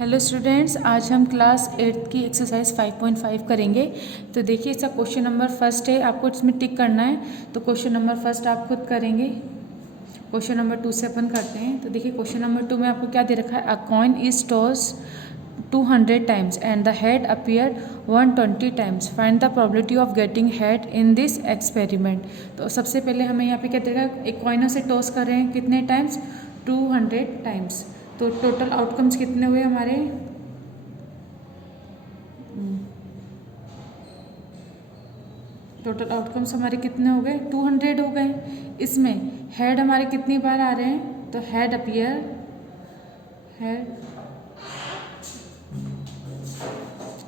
Hello students, आज हम class 8 की एक्सरसाइज 5.5 करेंगे। तो देखिए, इसका क्वेश्चन नंबर फर्स्ट है, आपको इसमें टिक करना है। तो क्वेश्चन नंबर फर्स्ट आप खुद करेंगे। क्वेश्चन नंबर 2 से अपन करते हैं। तो देखिए, क्वेश्चन नंबर 2 में आपको क्या दे रखा है, अ coin is toss 200 times and the head appear 120 times, find the probability of getting head in this experiment. तो सबसे पहले हमें यहाँ पे क्या देगा, एक कॉइन से टॉस कर रहे हैं कितने टाइम्स, 200 टाइम्स। तो टोटल आउटकम्स कितने हुए हमारे, टोटल आउटकम्स हमारे कितने हो गए, 200 हो गए। इसमें हेड हमारे कितनी बार आ रहे हैं, तो हेड अपीयर,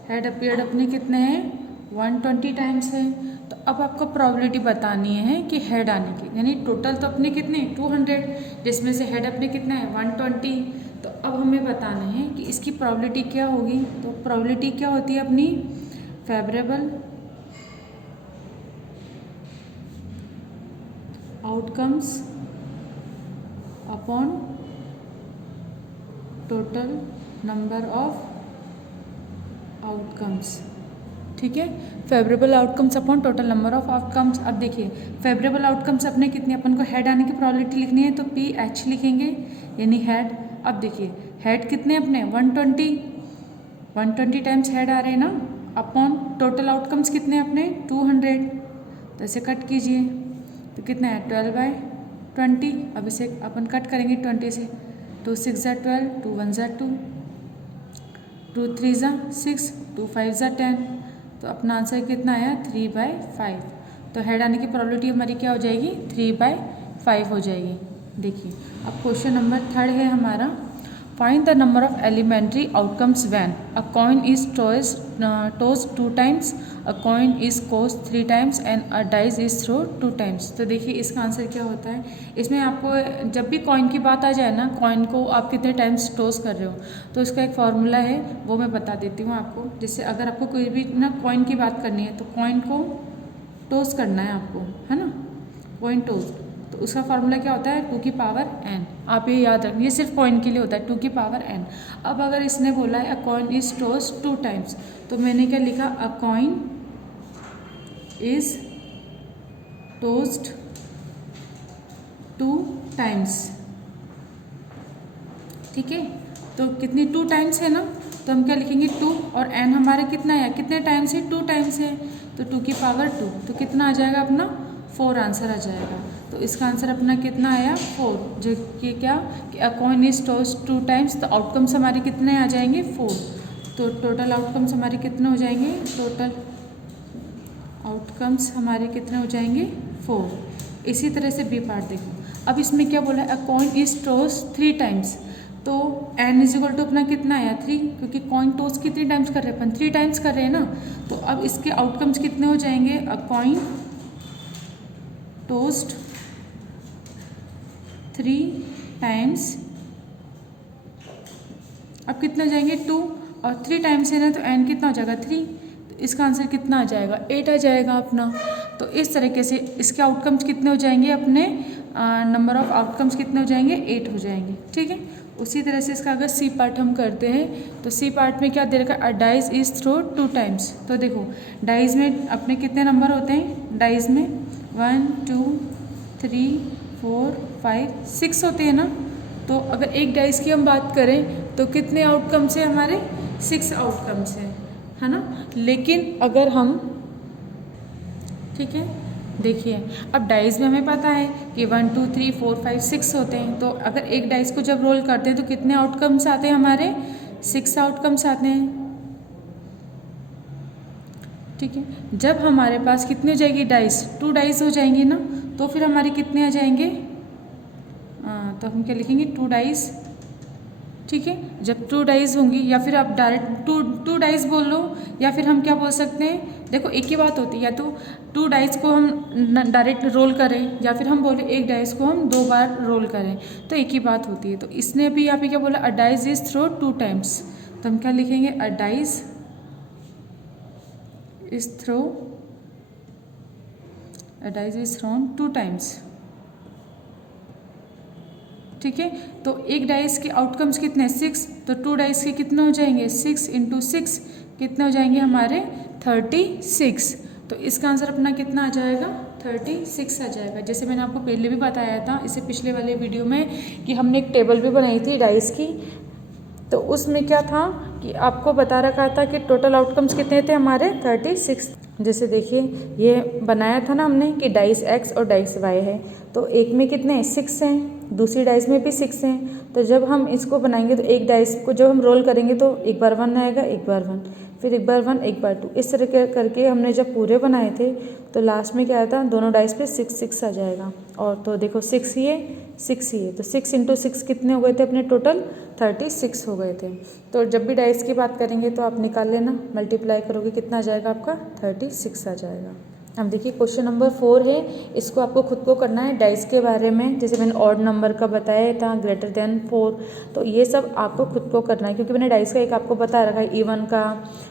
हेड अपीयर्ड अपने कितने हैं, 120 टाइम्स है। तो अब आपको प्रोबेबिलिटी बतानी है कि हेड आने की, यानी टोटल तो अपने कितने 200, जिसमें से हेड अपने कितना है 120। तो अब हमें बताना है कि इसकी प्रोबेबिलिटी क्या होगी। तो प्रोबेबिलिटी क्या होती है अपनी, favourable outcomes upon total number of outcomes. ठीक है, favourable outcomes upon total number of outcomes. अब देखिए, फेवरेबल आउटकम्स अपने कितने, अपन को हेड आने की प्रोबेबिलिटी लिखनी है, तो पी एच लिखेंगे यानी हेड। अब देखिए, हेड कितने अपने 120 टाइम्स हेड आ रहे हैं ना, अपॉन टोटल आउटकम्स कितने अपने 200। तो इसे कट कीजिए, तो कितना है 12/20। अब इसे अपन कट करेंगे 20 से, 2 6 ज़ा 12, 2 1 ज़ा 2, 2 3 ज़ा 6, 2 5 ज़ा 10। तो अपना आंसर कितना आया 3/5। तो हेड आने की प्रोबेबिलिटी हमारी क्या हो जाएगी, 3/5 हो जाएगी। देखिए, अब क्वेश्चन नंबर 3 है हमारा, find the number of elementary outcomes when a coin is tossed 2 times, a coin is tossed 3 times and a dice is throw 2 times. तो देखिए, इसका आंसर क्या होता है। इसमें आपको जब भी कॉइन की बात आ जाए ना, कॉइन को आप कितने टाइम्स टॉस कर रहे हो, तो इसका एक फॉर्मूला है, वो मैं बता देती हूँ आपको। जिससे अगर आपको कोई भी ना कॉइन की बात करनी है, तो कॉइन को टॉस करना है आपको, है ना, कॉइन टॉस। तो उसका फॉर्मूला क्या होता है, 2 की पावर n। आप ये याद रखिए, ये सिर्फ कॉइन के लिए होता है, 2 की पावर n। अब अगर इसने बोला है अ कॉइन इज टॉस 2 टाइम्स, तो मैंने क्या लिखा, अ कॉइन इज टॉस्ड 2 टाइम्स। ठीक है, तो कितनी 2 टाइम्स है ना, तो हम क्या लिखेंगे 2, और n हमारे कितना है, कितने टाइम्स है, 2 टाइम्स है, तो 2 की पावर 2। तो कितना आ जाएगा अपना 4 आंसर आ जाएगा। तो इसका आंसर अपना कितना आया 4, जो कि क्या कि अ कॉइन इज टॉस्ड 2 टाइम्स। तो आउटकम्स हमारे कितने आ जाएंगे 4। तो टोटल आउटकम्स हमारे कितने हो जाएंगे, टोटल आउटकम्स हमारे कितने हो जाएंगे 4। इसी तरह से बी पार्ट देखो, अब इसमें क्या बोला है, अ कॉइन इज टॉस्ड 3 टाइम्स। तो n इज इक्वल टू अपना कितना आया 3, क्योंकि कॉइन टॉस कितनी टाइम्स कर रहे हैं अपन, 3 टाइम्स कर रहे हैं ना। तो अब इसके आउटकम्स कितने हो जाएंगे, अ कॉइन टॉस्ड 3 टाइम्स। अब कितने हो जाएंगे 2, और 3 टाइम्स है ना, तो n कितना हो जाएगा 3। तो इसका आंसर कितना आ जाएगा 8 आ जाएगा अपना। तो इस तरीके से इसके आउटकम्स कितने हो जाएंगे अपने, नंबर ऑफ आउटकम्स कितने हो जाएंगे 8 हो जाएंगे। ठीक है, उसी तरह से इसका अगर सी पार्ट हम करते हैं, तो सी पार्ट में क्या दे रखा है, a dice is throw 2 times. तो देखो, डाइस में अपने कितने नंबर होते हैं, डाइस में 1 2 3 4 5 6 होते हैं ना। तो अगर एक डाइस की हम बात करें, तो कितने आउटकम्स है हमारे, 6 आउटकम्स है ना। लेकिन अगर हम, ठीक है, देखिए, अब डाइस में हमें पता है कि 1 2 3 4 5 6 होते हैं। तो अगर एक डाइस को जब रोल करते हैं, तो कितने आउटकम्स आते हैं हमारे, 6 आउटकम्स आते हैं। ठीक है, जब हमारे पास कितनी हो जाएगी डाइस, 2 डाइस हो जाएंगी ना, तो फिर हमारे कितने आ जाएंगे, तो हम क्या लिखेंगे 2 डाइस। ठीक है, जब 2 डाइस होंगी, या फिर आप डायरेक्ट टू डाइस बोल लो, या फिर हम क्या बोल सकते हैं, देखो एक ही बात होती है, या तो 2 डाइस को हम डायरेक्ट रोल करें, या फिर हम बोले एक डाइस को हम 2 बार रोल करें, तो एक ही बात होती है। तो इसने भी यहाँ पे क्या बोला, a dice is throw 2 times. तो हम क्या लिखेंगे, a dice is throw, a dice is thrown 2 times. ठीक है। तो एक डाइस के आउटकम्स कितने हैं 6, तो 2 डाइस के कितने हो जाएंगे 6 × 6 कितने हो जाएंगे हमारे 36। तो इसका आंसर अपना कितना आ जाएगा 36 आ जाएगा। जैसे मैंने आपको पहले भी बताया था इससे पिछले वाले वीडियो में कि हमने एक टेबल भी बनाई थी डाइस की, तो उसमें क्या था कि आपको बता रखा था कि टोटल आउटकम्स कितने थे हमारे 36। जैसे देखिए ये बनाया था ना हमने कि डाइस x और डाइस y है, तो एक में कितने हैं 6 हैं, दूसरी डाइस में भी 6 हैं। तो जब हम इसको बनाएंगे तो एक डाइस को जब हम रोल करेंगे तो एक बार 1 आएगा, एक बार 1, फिर एक बार 1, एक बार 2, इस तरह करके हमने जब पूरे बनाए थे तो लास्ट में क्या आया था दोनों डाइस पे 6 6 आ जाएगा। और तो देखो 6 ही है 6 ही है, तो 6 × 6 कितने हो गए थे अपने टोटल 36 हो गए थे। तो जब भी डाइस की बात करेंगे तो आप निकाल लेना, मल्टीप्लाई करोगे कितना आ जाएगा आपका 36 आ जाएगा। अब देखिए क्वेश्चन नंबर 4 है, इसको आपको खुद को करना है डाइस के बारे में। जैसे मैंने ऑड नंबर का बताया था ग्रेटर देन 4, तो ये सब आपको खुद को करना है क्योंकि मैंने डाइस का एक आपको बता रखा है इवन का,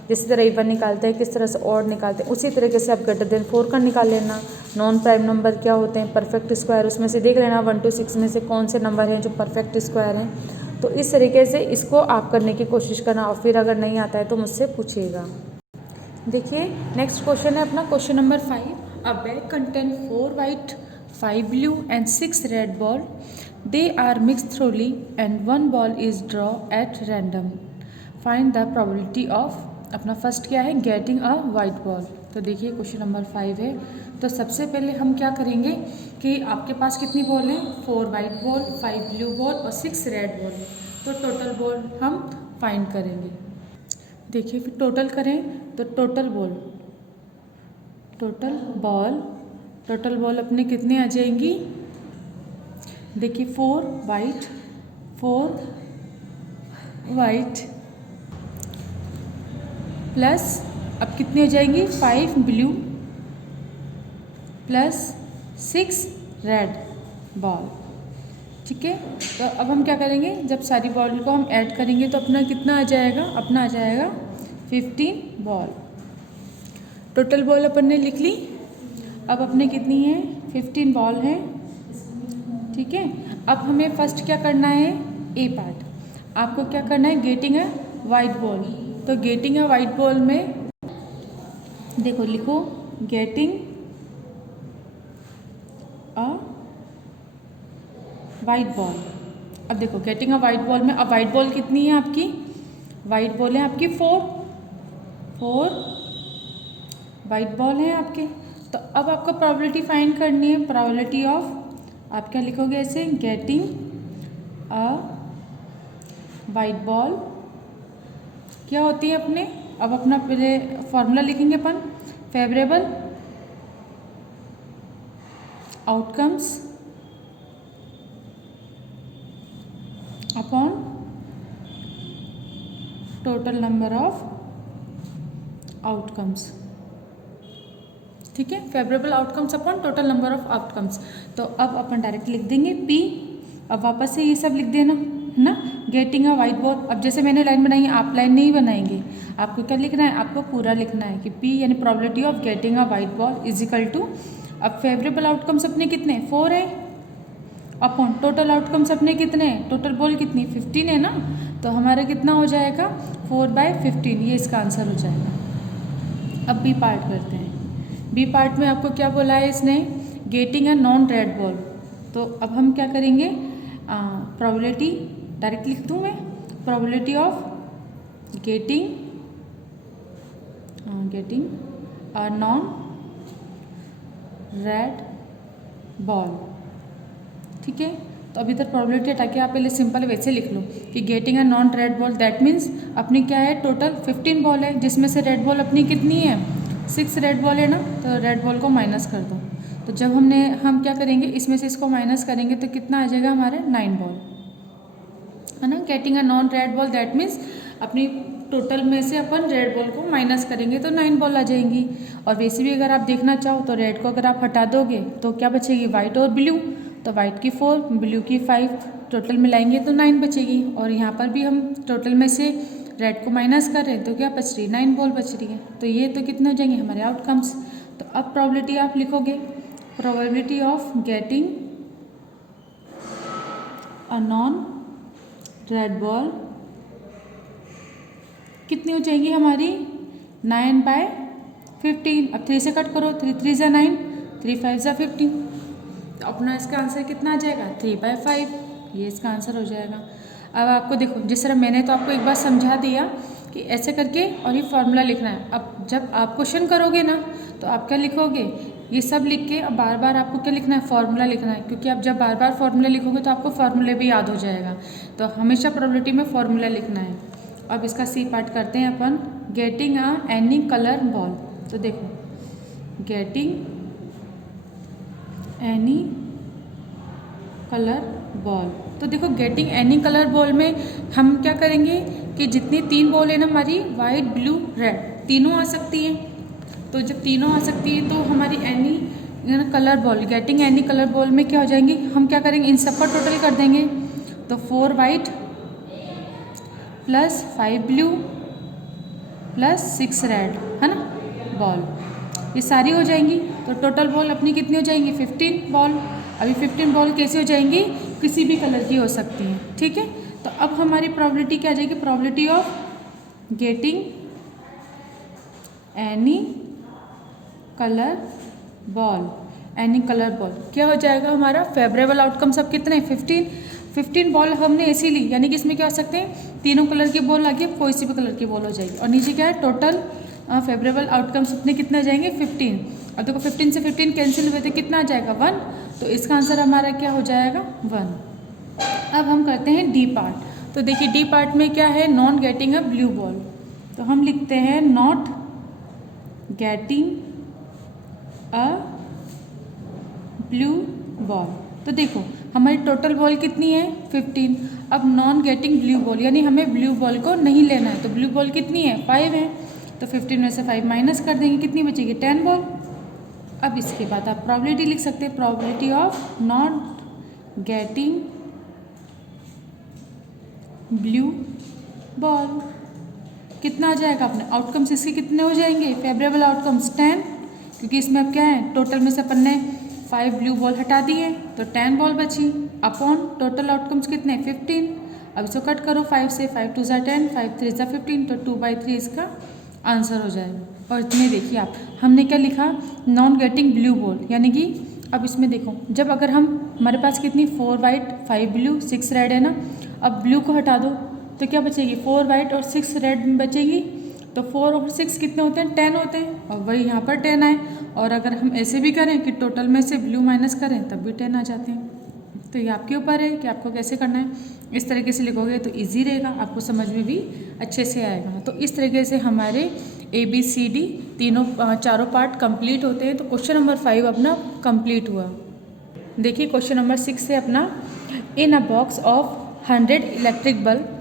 जिस तरह इवन निकालते हैं किस तरह से ऑड निकालते हैं उसी तरीके से आप ग्रेटर देन 4 का निकाल लेना। नॉन प्राइम नंबर क्या होते हैं परफेक्ट स्क्वायर, उसमें से देख लेना 1 to 6 में से कौन से नंबर हैं जो परफेक्ट स्क्वायर हैं। तो इस तरीके से इसको आप करने की कोशिश करना और फिर अगर नहीं आता है तो मुझसे पूछिएगा। देखिए नेक्स्ट क्वेश्चन है अपना question number 5। A bag contain 4 white 5 blue and 6 red ball, they are mix thoroughly and 1 ball is draw at random, find the probability of, अपना फर्स्ट क्या है गेटिंग अ वाइट बॉल। तो देखिए question number 5 है, तो सबसे पहले हम क्या करेंगे कि आपके पास कितनी बॉल है 4 वाइट बॉल 5 ब्लू बॉल और 6 रेड बॉल, तो टोटल बॉल हम फाइंड करेंगे। देखिए फिर टोटल करें तो टोटल बॉल अपने कितने आ जाएंगी, देखिए 4 वाइट प्लस अब कितनी हो जाएंगी 5 ब्लू प्लस 6 रेड बॉल। ठीक है, तो अब हम क्या करेंगे जब सारी बॉल को हम ऐड करेंगे तो अपना कितना आ जाएगा, अपना आ जाएगा 15 बॉल। टोटल बॉल अपन ने लिख ली। अब अपने कितनी है 15 बॉल है। ठीक है, अब हमें फर्स्ट क्या करना है ए पार्ट, आपको क्या करना है गेटिंग अ वाइट बॉल। तो गेटिंग अ वाइट बॉल में देखो लिखो गेटिंग अ वाइट बॉल। अब देखो गेटिंग अ वाइट बॉल में अब वाइट बॉल कितनी है आपकी, वाइट बॉल है आपकी 4 वाइट बॉल है आपके। तो अब आपको प्रोबेबिलिटी फाइंड करनी है, प्रोबेबिलिटी ऑफ आप क्या लिखोगे ऐसे गेटिंग अ वाइट बॉल क्या होती है अपने, अब अपना पहले फॉर्मूला लिखेंगे अपन, favourable outcomes upon total number of outcomes. ठीक है, favourable outcomes upon total number of outcomes. तो अब अपन डायरेक्ट लिख देंगे P। अब वापस से ये सब लिख देना है ना, गेटिंग अ वाइट बॉल। अब जैसे मैंने लाइन बनाई है आप लाइन नहीं बनाएंगे, आपको क्या लिखना है, आपको पूरा लिखना है कि P यानी probability of getting a white ball is equal to, अब फेवरेबल आउटकम्स अपने कितने 4 है अपॉन टोटल आउटकम्स अपने कितने हैं, टोटल बॉल कितनी 15 है ना, तो हमारा कितना हो जाएगा 4/15, ये इसका आंसर हो जाएगा। अब बी पार्ट करते हैं। बी पार्ट में आपको क्या बोला है इसने getting a non red ball. तो अब हम क्या करेंगे प्रोबेबिलिटी डायरेक्ट लिख दूँ मैं, probability of getting a non red ball. ठीक है, तो अभी तक प्रोबेबिलिटी हटा के आप पहले सिंपल वैसे लिख लो कि getting a non red ball, that means अपनी क्या है टोटल 15 बॉल है जिसमें से रेड बॉल अपनी कितनी है 6 रेड बॉल है ना, तो रेड बॉल को माइनस कर दो। तो जब हम क्या करेंगे इसमें से इसको माइनस करेंगे तो कितना आ जाएगा हमारे 9 बॉल है ना। Getting a non red ball that means अपनी टोटल में से अपन रेड बॉल को माइनस करेंगे तो 9 बॉल आ जाएंगी। और वैसे भी अगर आप देखना चाहो तो रेड को अगर आप हटा दोगे तो क्या बचेगी वाइट और ब्लू, तो वाइट की 4 ब्लू की 5 टोटल मिलाएंगे तो 9 बचेगी। और यहाँ पर भी हम टोटल में से रेड को माइनस कर रहे हैं तो क्या बच रही 9 बॉल बच रही है। तो ये तो कितने हो जाएंगे हमारे आउटकम्स। तो अब प्रोबेबिलिटी आप लिखोगे probability of getting a non red ball कितनी हो जाएगी हमारी 9/15। अब 3 से कट करो, 3 3 ज़ा 9, 3 5 ज़ा 15। तो अपना इसका आंसर कितना आ जाएगा 3/5। ये इसका आंसर हो जाएगा। अब आपको देखो, जिस तरह मैंने तो आपको एक बार समझा दिया कि ऐसे करके और ये फॉर्मूला लिखना है। अब जब आप क्वेश्चन करोगे ना तो आप क्या लिखोगे, ये सब लिख के अब बार बार आपको क्या लिखना है, फॉर्मूला लिखना है। क्योंकि आप जब बार बार फॉर्मूला लिखोगे तो आपको फॉर्मूले भी याद हो जाएगा। तो हमेशा प्रोबेबिलिटी में फॉर्मूला लिखना है। अब इसका सी पार्ट करते हैं अपन, getting a any colour ball. तो देखो, गेटिंग एनी कलर बॉल। तो देखो, गेटिंग एनी कलर बॉल में हम क्या करेंगे कि जितनी 3 बॉल है ना हमारी, वाइट ब्लू रेड, तीनों आ सकती है। तो जब तीनों आ सकती है तो हमारी any colour ball, getting any colour ball में क्या हो जाएंगी, हम क्या करेंगे, इन सब का टोटल कर देंगे। तो 4 white plus 5 blue plus 6 red, है ना, बॉल, ये सारी हो जाएंगी। तो टोटल बॉल अपनी कितनी हो जाएंगी, 15 बॉल। अभी 15 बॉल कैसे हो जाएंगी, किसी भी कलर की हो सकती हैं, ठीक है। तो अब हमारी प्रोबेबिलिटी क्या आ जाएगी, probability of getting any colour ball, any colour ball क्या हो जाएगा हमारा, फेवरेबल आउटकम सब कितने, 15 बॉल हमने ऐसी ली, यानी कि इसमें क्या हो सकते हैं, तीनों कलर की बॉल आगे कोई सी भी कलर की बॉल हो जाएगी। और नीचे क्या है, टोटल फेवरेबल आउटकम्स अपने कितने हो जाएंगे, 15। और देखो 15 से 15 कैंसिल हुए थे, कितना आ जाएगा 1। तो इसका आंसर हमारा क्या हो जाएगा 1। अब हम करते हैं डी पार्ट। तो देखिए डी पार्ट में क्या है, non getting a blue ball. तो हम लिखते हैं not getting a blue ball. तो देखो हमारी टोटल बॉल कितनी है, 15। अब नॉन गेटिंग ब्लू बॉल, यानी हमें ब्लू बॉल को नहीं लेना है। तो ब्लू बॉल कितनी है, 5 है। तो 15 में से 5 माइनस कर देंगे, कितनी बचेगी, 10 बॉल। अब इसके बाद आप प्रोबेबिलिटी लिख सकते हैं, probability of not getting blue ball कितना आ जाएगा, अपने आउटकम्स इसके कितने हो जाएंगे, फेवरेबल आउटकम्स 10। क्योंकि इसमें अब क्या है, टोटल में से अपन ने 5 ब्लू बॉल हटा दिए तो 10 बॉल बची, अपॉन टोटल आउटकम्स कितने, 15। अब इसको कट करो 5 से, 5 2 ज़ा 10, 5 3 ज़ा 15। तो 2/3 इसका आंसर हो जाएगा। और इसमें देखिए आप, हमने क्या लिखा, नॉन गेटिंग ब्लू बॉल, यानी कि अब इसमें देखो, जब अगर हम, हमारे पास कितनी, 4 वाइट 5 ब्लू 6 रेड है ना। अब ब्लू को हटा दो तो क्या बचेगी, 4 वाइट और 6 रेड बचेगी। तो 4 और 6 कितने होते हैं, 10 होते हैं। और वही यहाँ पर 10 आए। और अगर हम ऐसे भी करें कि टोटल में से ब्लू माइनस करें तब भी 10 आ जाते हैं। तो ये आपके ऊपर है कि आपको कैसे करना है। इस तरीके से लिखोगे तो इजी रहेगा, आपको समझ में भी अच्छे से आएगा। तो इस तरीके से हमारे ABCD चारों पार्ट कंप्लीट होते हैं। तो क्वेश्चन नंबर 5 अपना कंप्लीट हुआ। देखिए क्वेश्चन नंबर 6 से अपना, in a box of 100 electric bulb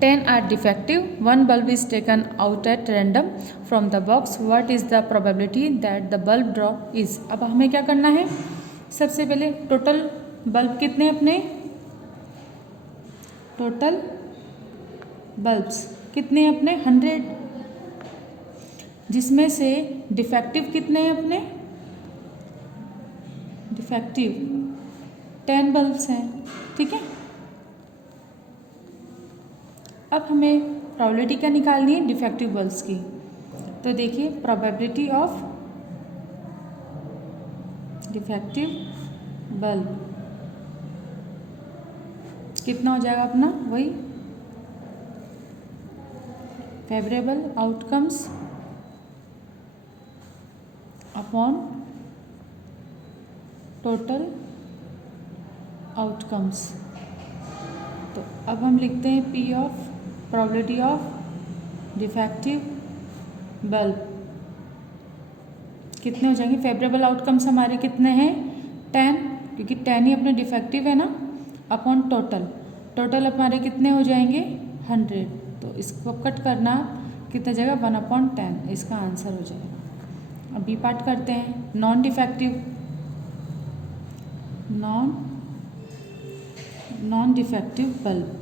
10 are defective, 1 bulb is taken out at random from the box, what is the probability that the bulb drop is। अब हमें क्या करना है, सबसे पहले टोटल बल्ब कितने अपने, टोटल बल्ब्स कितने अपने 100, जिसमें से डिफेक्टिव कितने हैं अपने, डिफेक्टिव 10 बल्ब्स हैं, ठीक है। अब हमें प्रोबेबिलिटी क्या निकालनी है, डिफेक्टिव बल्ब्स की। तो देखिए प्रोबेबिलिटी ऑफ डिफेक्टिव बल्ब कितना हो जाएगा अपना, वही favourable outcomes upon total outcomes. तो अब हम लिखते हैं P of probability of defective bulb कितने हो जाएंगे, फेवरेबल आउटकम्स हमारे कितने हैं 10, क्योंकि 10 ही अपने डिफेक्टिव है ना, अपॉन टोटल हमारे कितने हो जाएंगे 100। तो इसको कट करना कितना जाएगा 1/10, इसका आंसर हो जाएगा। अब बी पार्ट करते हैं, नॉन डिफेक्टिव बल्ब।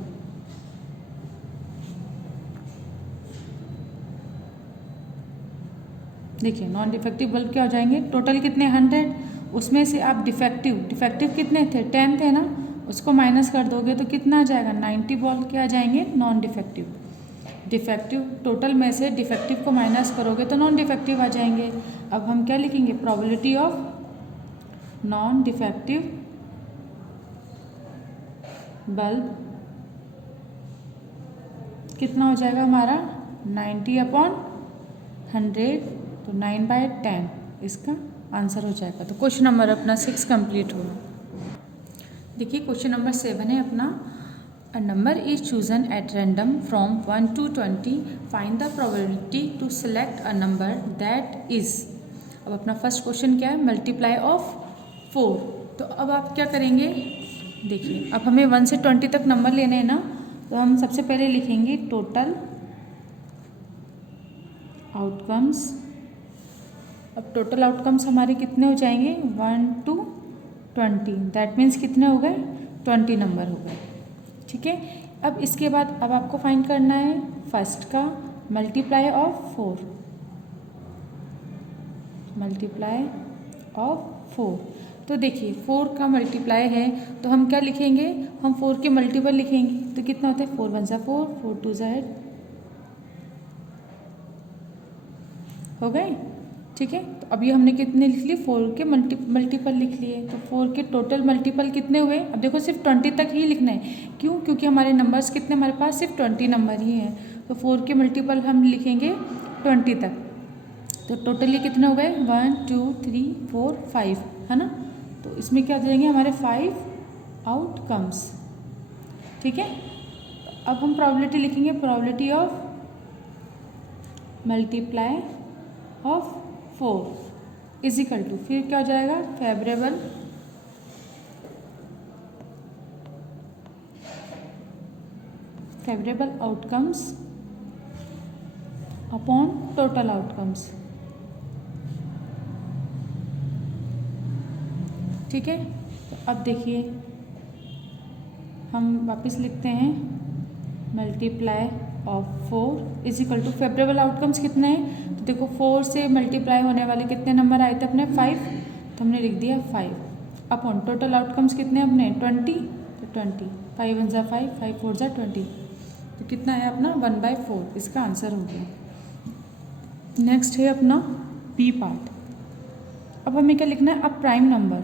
देखिए नॉन डिफेक्टिव बल्ब क्या हो जाएंगे, टोटल कितने 100, उसमें से आप डिफेक्टिव कितने थे 10 थे ना, उसको माइनस कर दोगे तो कितना आ जाएगा 90 बॉल क्या आ जाएंगे नॉन डिफेक्टिव। डिफेक्टिव टोटल में से डिफेक्टिव को माइनस करोगे तो नॉन डिफेक्टिव आ जाएंगे। अब हम क्या लिखेंगे probability of non defective bulb कितना हो जाएगा हमारा 90/100 तो 9/10 इसका आंसर हो जाएगा। तो क्वेश्चन नंबर अपना 6 कंप्लीट हुआ। देखिए क्वेश्चन नंबर 7 है अपना a number is chosen at random from 1 to 20 find the probability to select a number that is. अब अपना फर्स्ट क्वेश्चन क्या है मल्टीप्लाई ऑफ 4। तो अब आप क्या करेंगे देखिए अब हमें 1 से 20 तक नंबर लेने हैं ना, तो हम सबसे पहले लिखेंगे टोटल आउटकम्स। अब टोटल आउटकम्स हमारे कितने हो जाएंगे 1 to 20 दैट मीन्स कितने हो गए 20 नंबर हो गए। ठीक है, अब इसके बाद अब आपको फाइंड करना है फर्स्ट का मल्टीप्लाई ऑफ 4। मल्टीप्लाई ऑफ 4 तो देखिए 4 का मल्टीप्लाई है तो हम क्या लिखेंगे हम 4 के मल्टीपल लिखेंगे तो कितना होता है 4 1 जा 4 4 2 जा 8 हो गए। ठीक है, तो अभी हमने कितने लिख लिए 4 के मल्टीपल लिख लिए। तो 4 के टोटल मल्टीपल कितने हुए अब देखो सिर्फ 20 तक ही लिखना है। क्यों क्योंकि हमारे नंबर्स कितने हमारे पास सिर्फ 20 नंबर ही हैं। तो 4 के मल्टीपल हम लिखेंगे 20 तक। तो टोटली कितने हो गए 1 2 3 4 5 है ना। तो इसमें क्या देंगे हमारे 5 आउटकम्स। ठीक है, अब हम प्रोबेबिलिटी लिखेंगे probability of multiply of 4 is equal to फिर क्या हो जाएगा favourable outcomes upon total outcomes. ठीक है, तो अब देखिए हम वापस लिखते हैं multiply of 4 is equal to favourable outcomes कितने हैं। तो देखो 4 से मल्टीप्लाई होने वाले कितने नंबर आए थे अपने 5 तो हमने लिख दिया 5 अपॉन टोटल आउटकम्स कितने अपने 20 तो 20 5 1 जा 5 5 4 जा 20 तो कितना है अपना 1/4 इसका आंसर हो गया। नेक्स्ट है अपना बी पार्ट। अब हमें क्या लिखना है अब प्राइम नंबर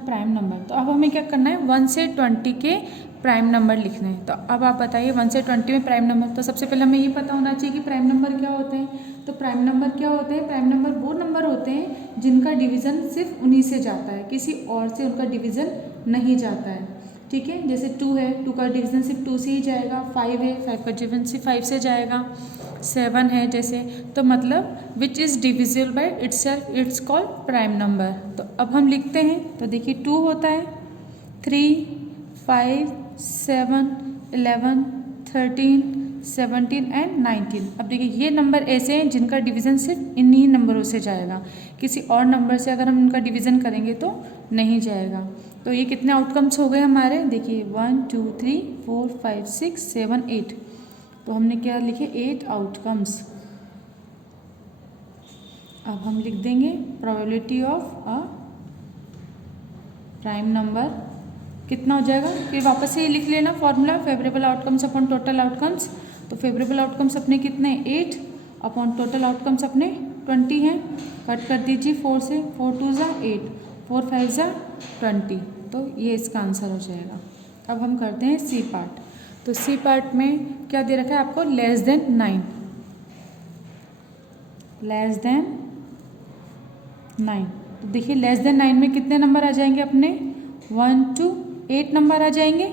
प्राइम नंबर। तो अब हमें क्या करना है 1 से 20 के प्राइम नंबर लिखने हैं। तो अब आप बताइए 1 से 20 में प्राइम नंबर। तो सबसे पहले हमें ये पता होना चाहिए कि प्राइम नंबर क्या होते हैं। तो प्राइम नंबर क्या होते हैं प्राइम नंबर वो नंबर होते हैं जिनका डिवीज़न सिर्फ उन्हीं से जाता है, किसी और से उनका डिवीज़न नहीं जाता है। ठीक है, जैसे 2 है 2 का डिवीज़न सिर्फ 2 से ही जाएगा। 5 है 5 का डिवीज़न सिर्फ 5 से जाएगा। 7 है जैसे तो मतलब which is divisible by itself it's called prime number. तो अब हम लिखते हैं तो देखिए 2 होता है 3 5 7 11 13 17 एंड 19। अब देखिए ये नंबर ऐसे हैं जिनका डिवीज़न सिर्फ इन्हीं नंबरों से जाएगा, किसी और नंबर से अगर हम उनका डिवीज़न करेंगे तो नहीं जाएगा। तो ये कितने आउटकम्स हो गए हमारे देखिए 1 2 3 4 5 6 7 8। तो हमने क्या लिखे 8 आउटकम्स। अब हम लिख देंगे probability of a prime number कितना हो जाएगा। फिर वापस से ये लिख लेना formula favourable outcomes upon total outcomes. तो फेवरेबल आउटकम्स अपने कितने 8 अपॉन टोटल आउटकम्स अपने 20 हैं। कट कर दीजिए 4 से 4 2 जा 8 4 5 जा 20। तो ये इसका आंसर हो जाएगा। अब हम करते हैं सी पार्ट। तो सी पार्ट में क्या दे रखा है आपको लेस देन 9 तो देखिए लेस देन 9 में कितने नंबर आ जाएंगे अपने 1 to 8 नंबर आ जाएंगे।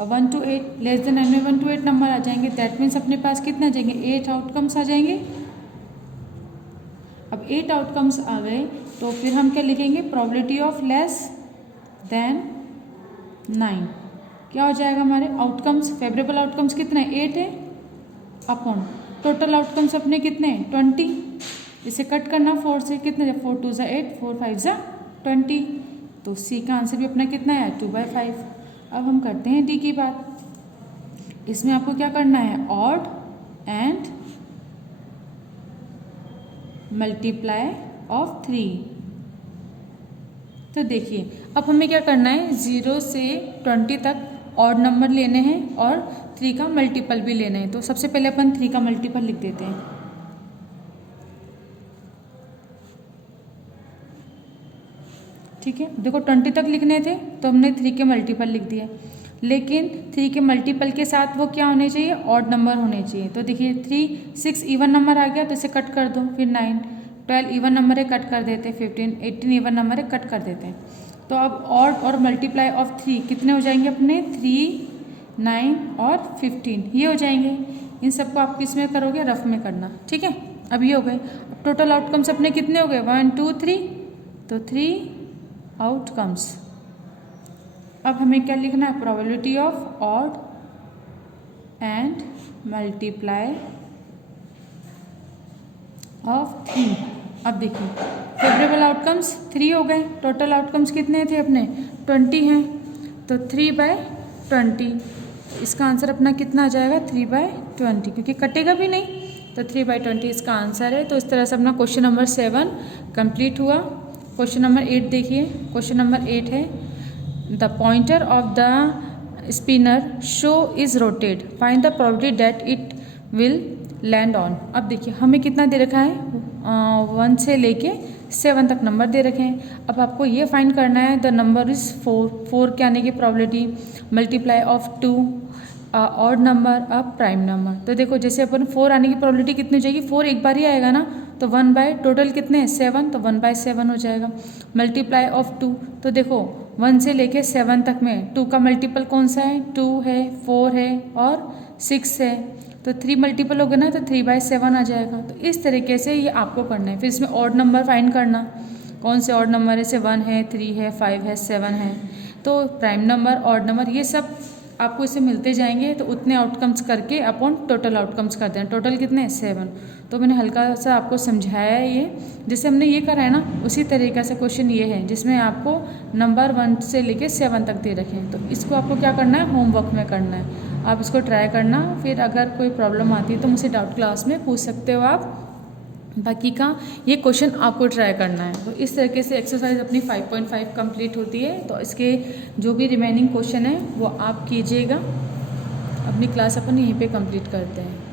और 1 to 8 लेस देन 9 में 1 to 8 नंबर आ जाएंगे। दैट मीन्स अपने पास कितने आ जाएंगे 8 आउटकम्स आ जाएंगे। अब 8 आउटकम्स आ गए तो फिर हम क्या लिखेंगे प्रोबेबिलिटी ऑफ लेस देन 9 क्या हो जाएगा हमारे आउटकम्स फेवरेबल आउटकम्स कितने 8 है अपॉन टोटल आउटकम्स अपने कितने 20। इसे कट करना 4 से कितने 4 2 जा 8 4 5 जा 20। तो सी का आंसर भी अपना कितना है 2/5। अब हम करते हैं डी की बात। इसमें आपको क्या करना है ऑड एंड मल्टीप्लाई ऑफ 3 तो देखिए अब हमें क्या करना है, 0 से 20 तक ऑड नंबर लेने हैं और 3 का मल्टीपल भी लेना है। तो सबसे पहले अपन 3 का मल्टीपल लिख देते हैं। ठीक है, देखो 20 तक लिखने थे तो हमने 3 के मल्टीपल लिख दिया, लेकिन 3 के मल्टीपल के साथ वो क्या होने चाहिए, ऑड नंबर होने चाहिए। तो देखिए 3 6 इवन नंबर आ गया तो इसे कट कर दो, फिर 9 12 इवन नंबर है कट कर देते, 15 18 इवन नंबर है कट कर देते हैं। तो अब ऑड और मल्टीप्लाई ऑफ 3 कितने हो जाएंगे अपने, 3 9 और 15 ये हो जाएंगे। इन सबको आप किस में करोगे, रफ में करना। ठीक है, अब ये हो गए। अब टोटल आउटकम्स अपने कितने हो गए, 1 2 3, तो 3 आउटकम्स। अब हमें क्या लिखना है, probability of odd and multiply of 3। अब देखिए फेवरेबल आउटकम्स 3 हो गए, टोटल आउटकम्स कितने थे अपने, 20 हैं, तो 3/20। इसका आंसर अपना कितना आ जाएगा, 3/20, क्योंकि कटेगा भी नहीं, तो 3/20 इसका आंसर है। तो इस तरह से अपना क्वेश्चन नंबर 7 कंप्लीट हुआ। क्वेश्चन नंबर 8 देखिए, क्वेश्चन नंबर 8 है, the pointer of the spinner show is rotated, find the probability that it will land on. अब देखिए हमें कितना दे रखा है, 1 से लेके 7 तक नंबर दे रखे हैं। अब आपको ये फाइंड करना है द नंबर इज 4 के आने की probability, multiply of 2 odd number अब प्राइम नंबर। तो देखो जैसे अपन 4 आने की प्रोबेबिलिटी कितनी हो जाएगी, 4 एक बार ही आएगा ना, तो 1 टोटल कितने हैं 7, तो 1/7 हो जाएगा। मल्टीप्लाई ऑफ 2, तो देखो 1 से लेके 7 तक में 2 का मल्टीपल कौन सा है, 2 है, 4 है और 6 है, तो 3 मल्टीपल हो गया ना, तो 3/7 आ जाएगा। तो इस तरीके से ये आपको करना है। फिर इसमें ऑड नंबर फाइंड करना, कौन से ऑड नंबर है, 1 है, 3 है, 5 है, 7 है। तो प्राइम नंबर, ऑड नंबर, ये सब आपको इसे मिलते जाएंगे, तो उतने आउटकम्स करके अपन टोटल आउटकम्स करते हैं। टोटल कितने हैं, 7। तो मैंने हल्का सा आपको समझाया है, ये जैसे हमने ये करा है ना, उसी तरीके से क्वेश्चन ये है जिसमें आपको नंबर 1 से लेके 7 तक दे रखे हैं। तो इसको आपको क्या करना है, होमवर्क में करना है। आप इसको ट्राई करना, फिर अगर कोई प्रॉब्लम आती है तो मुझसे डाउट क्लास में पूछ सकते हो आप। बाकी का ये क्वेश्चन आपको ट्राई करना है। तो इस तरीके से एक्सरसाइज अपनी 5.5 कंप्लीट होती है। तो इसके जो भी रिमेनिंग क्वेश्चन है वो आप कीजिएगा। अपनी क्लास अपन यहीं पे कंप्लीट करते हैं।